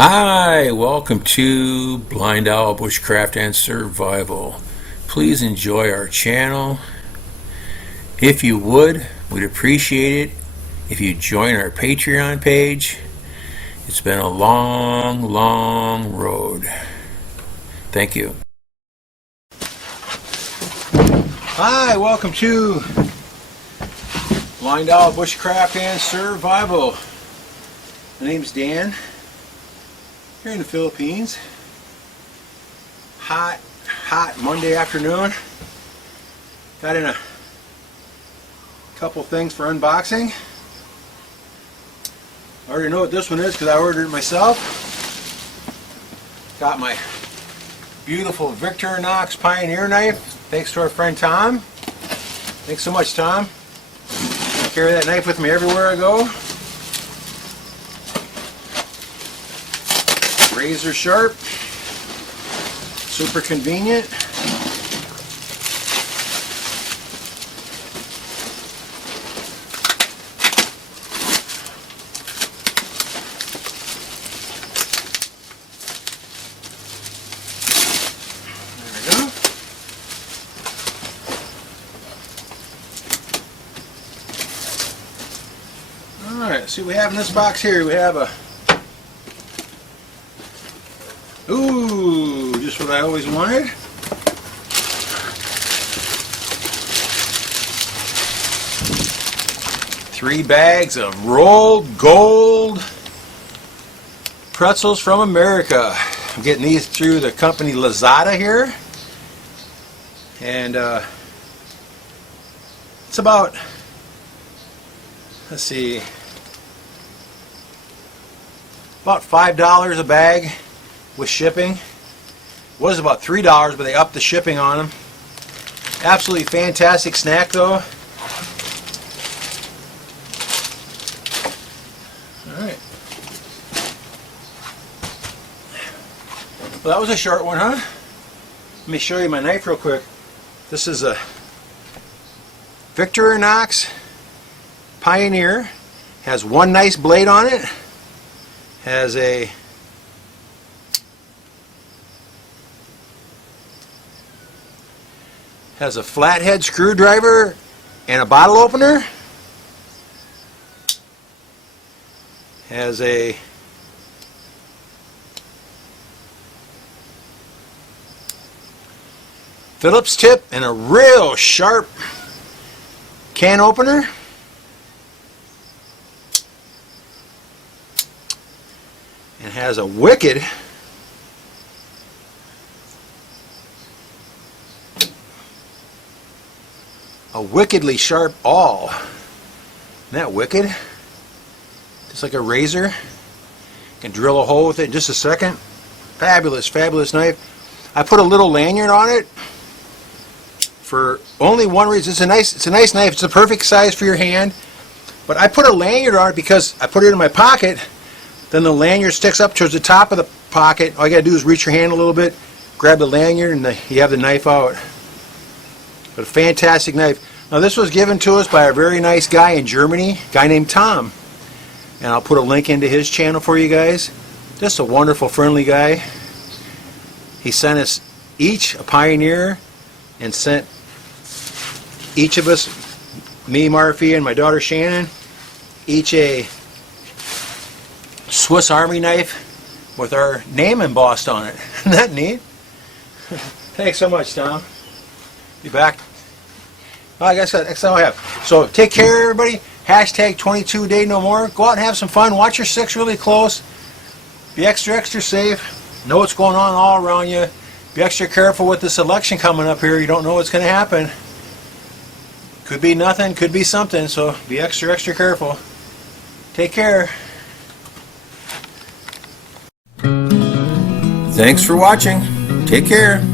Hi, welcome to BlindOwl Bushcraft and Survival. Please enjoy our channel. If you would, we'd appreciate it if you join our Patreon page. It's been a long road. Thank you. Hi, welcome to BlindOwl Bushcraft and Survival. My name's Dan. Here in the Philippines. Hot Monday afternoon. Got in a couple things for unboxing. I already know what this one is because I ordered it myself. Got my beautiful Victorinox Pioneer knife, thanks to our friend Tom. Thanks so much, Tom. I carry that knife with me everywhere I go. Razor sharp, super convenient. There we go. All right, let's see what we have in this box here. We have a ooh, just what I always wanted. Three bags of rolled gold pretzels from America. I'm getting these through the company Lazada here. And it's about, let's see, about $5 a bag. With shipping. It was about $3, but they upped the shipping on them. Absolutely fantastic snack though. Alright. Well, that was a short one, huh? Let me show you my knife real quick. This is a Victorinox Pioneer. Has one nice blade on it. Has a flathead screwdriver and a bottle opener. Has a Phillips tip and a real sharp can opener. And has a wickedly sharp awl. Isn't that wicked? Just like a razor. You can drill a hole with it in just a second. Fabulous knife. I put a little lanyard on it for only one reason. It's a nice knife. It's the perfect size for your hand. But I put a lanyard on it because I put it in my pocket. Then the lanyard sticks up towards the top of the pocket. All you gotta do is reach your hand a little bit, grab the lanyard, and you have the knife out. But a fantastic knife. Now this was given to us by a very nice guy in Germany, a guy named Tom. And I'll put a link into his channel for you guys. Just a wonderful, friendly guy. He sent us each a Pioneer and sent each of us, me, Marife, and my daughter Shannon, each a Swiss Army knife with our name embossed on it. Isn't that neat? Thanks so much, Tom. Be back. Oh, I guess that's all I have. So take care, everybody. Hashtag 22day no more. Go out and have some fun. Watch your six really close. Be extra safe. Know what's going on all around you. Be extra careful with this election coming up here. You don't know what's going to happen. Could be nothing, could be something. So be extra careful. Take care. Thanks for watching. Take care.